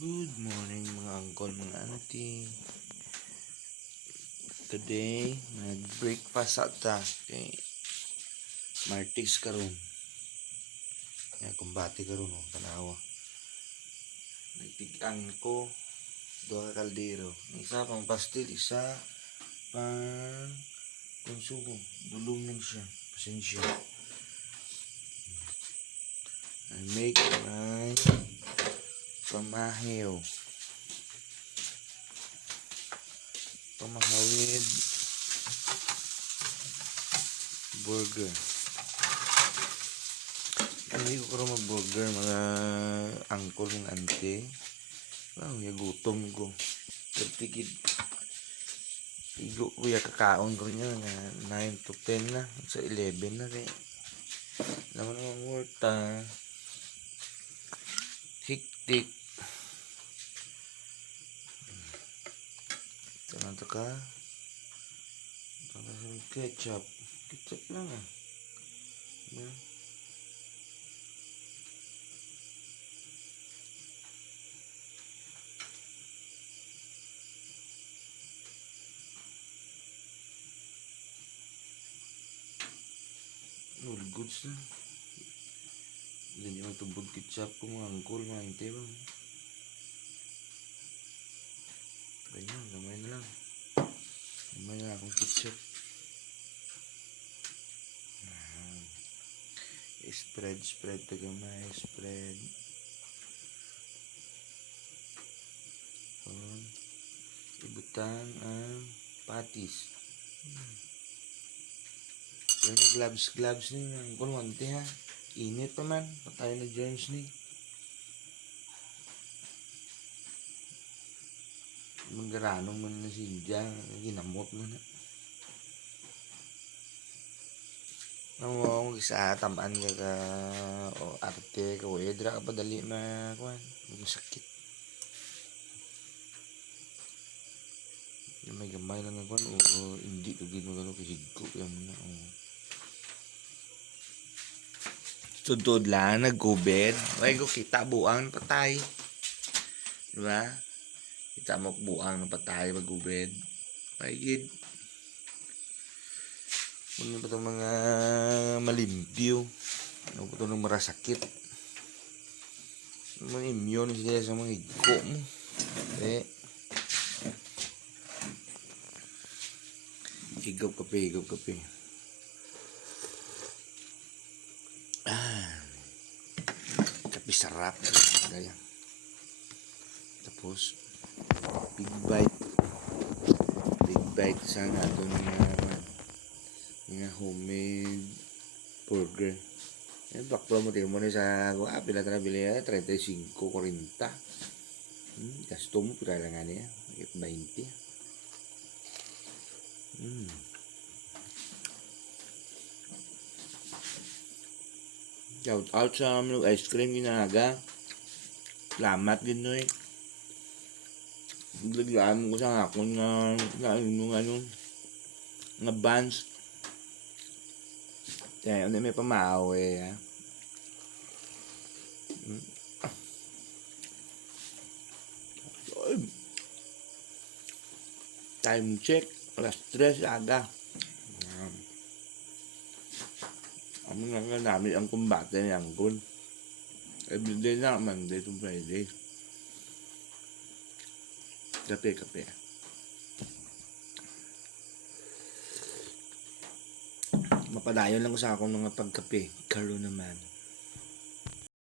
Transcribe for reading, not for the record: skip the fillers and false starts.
Good morning mga uncle, mga auntie. Today, nag-breakfast ata kay Martix karon. Kaya kumbati karon oh, tanawa. Nagtigaan ko duha ka kaldero. Isa pang pastil, isa pang konsumo. Dulong lang siya. Pasensya. I make my pamahiw. Pamahawid burger. Hindi ko karoon mag-burger mga angkol, mga ante. Wow, gutom ko. Tertikid. Igo ko yung kakaon ko niya nga 9 to 10 na. Sa 11 na rin. Naman naman worta. Hik-tik. Ito lang ito ka. Ito lang sa ketchup. Ketchup lang ah. Diba? All goods na. Hindi naman tubod ketchup kung angkol, mante ba? Ganyan, gamay na lang. Gamay na akong ketchup. Spread to gamay, spread. Ibutan ang patis. Yan gloves ni angkol, mante ha. Init pa man, patay na germs ni. Magkaranong man na siya, ginamot mo na. Ang isa tamaan ka o arte ka o edra ka padali na kuan, masakit. Yung may gamay lang kuan o hindi ka gid magano kahigko yan na. Tudod lang nag-COVID. Ay ko kita buang patay. Di ba? Kita mo buang ng patay mag-COVID. Ay gid. Ano ba itong mga malimpyo? Ano ba itong marasakit? Mga immune sila sa mga higko mo. Higop kape. Kape sarap. Gaya. Tapos, big bite sa nato ng homemade burger. Yan, bakla mo mo na sa pila na bili 35, 40. Gasto mo pila lang nga niya. 20. Shout out sa mga ice cream ginaga. Salamat din no eh. Biglaan ko sa akong nga buns. Kaya may pamao eh. Time check. Alas 3 aga. Ang mga namin ang kumbate ni Angkol. Everyday na, Monday to Friday. Kape. Mapadayon lang ko sa akong mga pagkape. Karo naman.